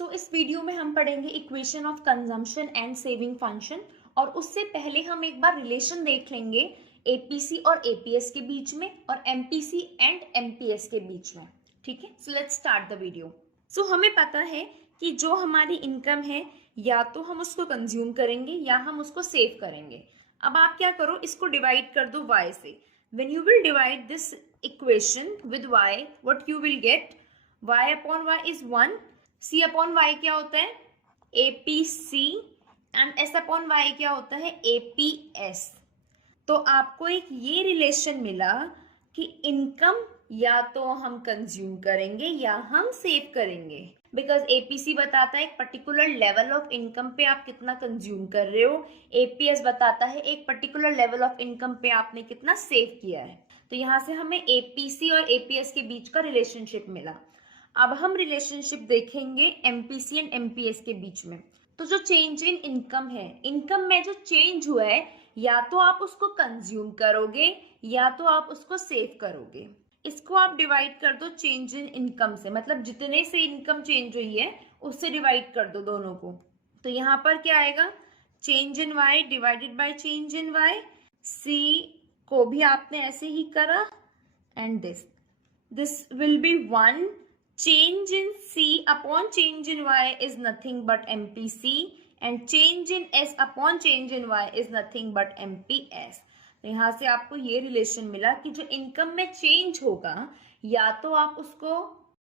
सो इस वीडियो में हम पढ़ेंगे equation of consumption and saving function, और उससे पहले हम एक बार रिलेशन देख लेंगे एपीसी और एपीएस के बीच में और एमपीसी एंड एमपीएस के बीच में। ठीक है, so let's start the video. सो हमें पता है कि जो हमारी इनकम है या तो हम उसको कंज्यूम करेंगे या हम उसको सेव करेंगे। अब आप क्या करो, इसको डिवाइड कर दो y से। When you will divide this equation with y, what you will get, y upon y is 1, c upon y क्या होता है APC, and s upon y क्या होता है APS। तो आपको एक ये रिलेशन मिला कि इनकम या तो हम कंज्यूम करेंगे या हम सेव करेंगे, बिकॉज एपीसी बताता है एक पर्टिकुलर लेवल ऑफ इनकम पे आप कितना कंज्यूम कर रहे हो, एपीएस बताता है एक पर्टिकुलर लेवल ऑफ इनकम पे आपने कितना सेव किया है। तो यहाँ से हमें एपीसी और एपीएस के बीच का रिलेशनशिप मिला। अब हम रिलेशनशिप देखेंगे एमपीसी एंड एमपीएस के बीच में। तो जो चेंज इन इनकम है, इनकम में जो चेंज हुआ है या तो आप उसको कंज्यूम करोगे या तो आप उसको सेव करोगे। इसको आप डिवाइड कर दो चेंज इन इनकम से, मतलब जितने से इनकम चेंज हुई है उससे डिवाइड कर दो दोनों को। तो यहाँ पर क्या आएगा, change in y divided by change in y. C को भी आपने ऐसे ही करा and this will be 1. Change in C upon change in Y is nothing but MPC, and change in S upon change in Y is nothing but MPS. तो यहाँ से आपको ये रिलेशन मिला कि जो इनकम में चेंज होगा या तो आप उसको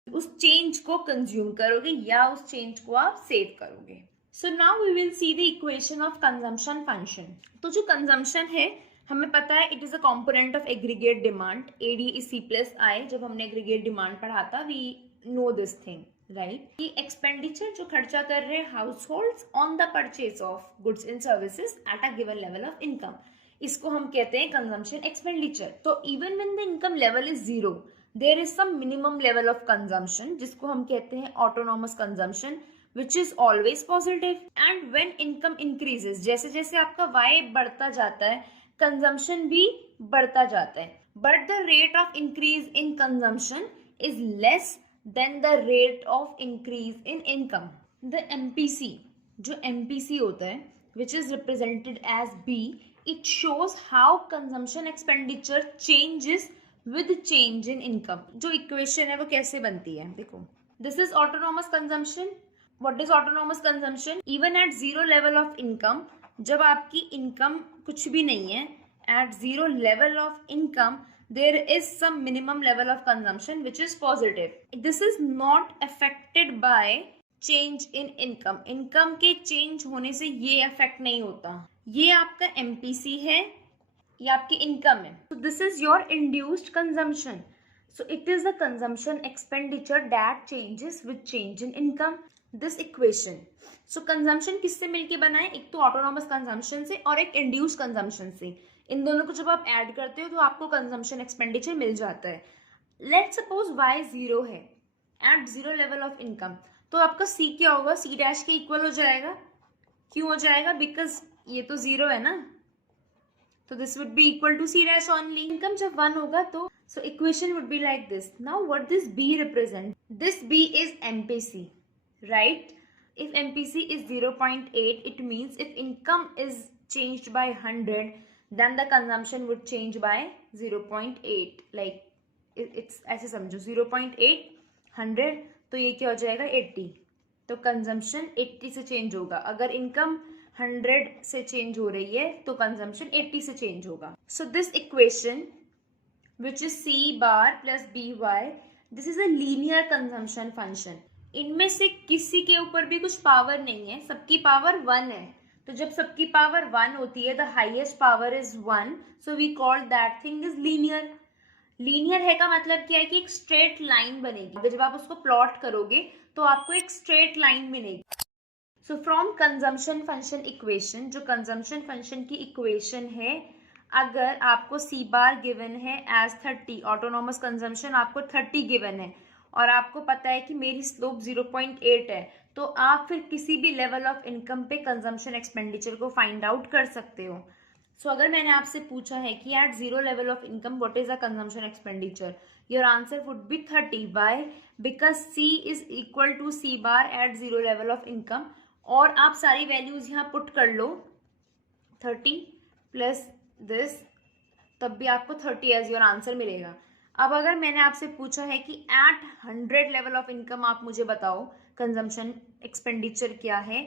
उस चेंज को कंज्यूम करोगे या उस चेंज को आप सेव करोगे। So now we will see the equation of consumption function. तो जो कंजम्पशन है हमें पता है it is a component of aggregate demand, AD is C plus I। जब हमने एग्रीगेट डिमांड पढ़ा था we know this thing, right, कि एक्सपेंडिचर जो खर्चा कर रहे हैं households on the purchase of goods and services at a given level of income, इसको हम कहते हैं कंजम्पशन एक्सपेंडिचर। तो even when the income level is 0 there is some minimum level of consumption जिसको हम कहते हैं autonomous consumption, which is always positive. And when income increases, जैसे जैसे आपका Y बढ़ता जाता है कंजम्पशन भी बढ़ता जाता है, but the rate of increase in consumption is less than the rate of increase in income. The MPC, जो MPC होता है which is represented as B, it shows how consumption expenditure changes with change in income. जो equation है वो कैसे बनती है, देखो, this is autonomous consumption. What is autonomous consumption? Even at zero level of income, जब आपकी इनकम कुछ भी नहीं है, at zero level of income there is some minimum level of consumption which is positive. This is not affected by change in income. Income के change होने से ये अफेक्ट नहीं होता। ये आपका MPC है, ये आपकी इनकम है। So this is your induced consumption. So it is the consumption expenditure that changes with change in income. This equation, so consumption किससे मिलके बना है, एक तो ऑटोनॉमस कंजम्पशन से और एक इंड्यूस्ड कंजम्पशन से। इन दोनों को जब आप ऐड करते हो तो आपको कंजम्पशन एक्सपेंडिचर मिल जाता है। लेट्स सपोज Y 0 है एट 0 लेवल ऑफ इनकम, तो आपका C क्या होगा, C डैश के इक्वल हो जाएगा। क्यों हो जाएगा, बिकॉज ये तो 0 है ना, तो this would be equal to C dash only. Income जब 1 होगा तो so equation would be like this. Now what this B represent, this B is MPC, right? If MPC is 0.8, it means if income is changed by 100, then the consumption would change by 0.8. Like it's ऐसे समझो 0.8 100, तो ये क्या हो जाएगा 80, तो consumption 80 से change होगा। अगर इनकम 100 से चेंज हो रही है तो कंजम्पशन 80 से चेंज होगा। So this equation which is C bar plus BY, this is a linear consumption function. इनमें से किसी के ऊपर भी कुछ पावर नहीं है, सबकी पावर 1 है। तो जब सबकी पावर 1 होती है, the highest power is 1, so we call that thing is linear. Linear है का मतलब क्या है कि एक स्ट्रेट लाइन बनेगी, जब आप उसको प्लॉट करोगे तो आपको एक स्ट्रेट लाइन मिलेगी। So from consumption function equation, जो कंजम्पशन फंक्शन की इक्वेशन है, अगर आपको C बार गिवन है एज 30, ऑटोनॉमस कंजम्पशन आपको 30 गिवन है और आपको पता है कि मेरी स्लोप 0.8 है, तो आप फिर किसी भी लेवल ऑफ इनकम पे कंजम्पशन एक्सपेंडिचर को फाइंड आउट कर सकते हो। सो अगर मैंने आपसे पूछा है कि at 0 level of income what is a consumption expenditure, your answer would be 30। Why? Because C is equal to C bar at 0 level of income. और आप सारी वैल्यूज यहाँ पुट कर लो, 30 प्लस दिस, तब भी आपको 30 एज योर आंसर मिलेगा। अब अगर मैंने आपसे पूछा है कि एट 100 लेवल ऑफ इनकम आप मुझे बताओ कंजम्पशन एक्सपेंडिचर क्या है,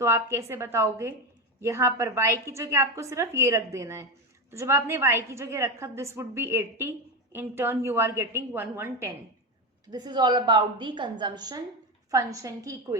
तो आप कैसे बताओगे? यहाँ पर y की जगह आपको सिर्फ ये रख देना है। तो जब आपने y की जगह रखा, this would be 80, in turn you are getting 1110। This is all about the consumption function की इक्वेशन।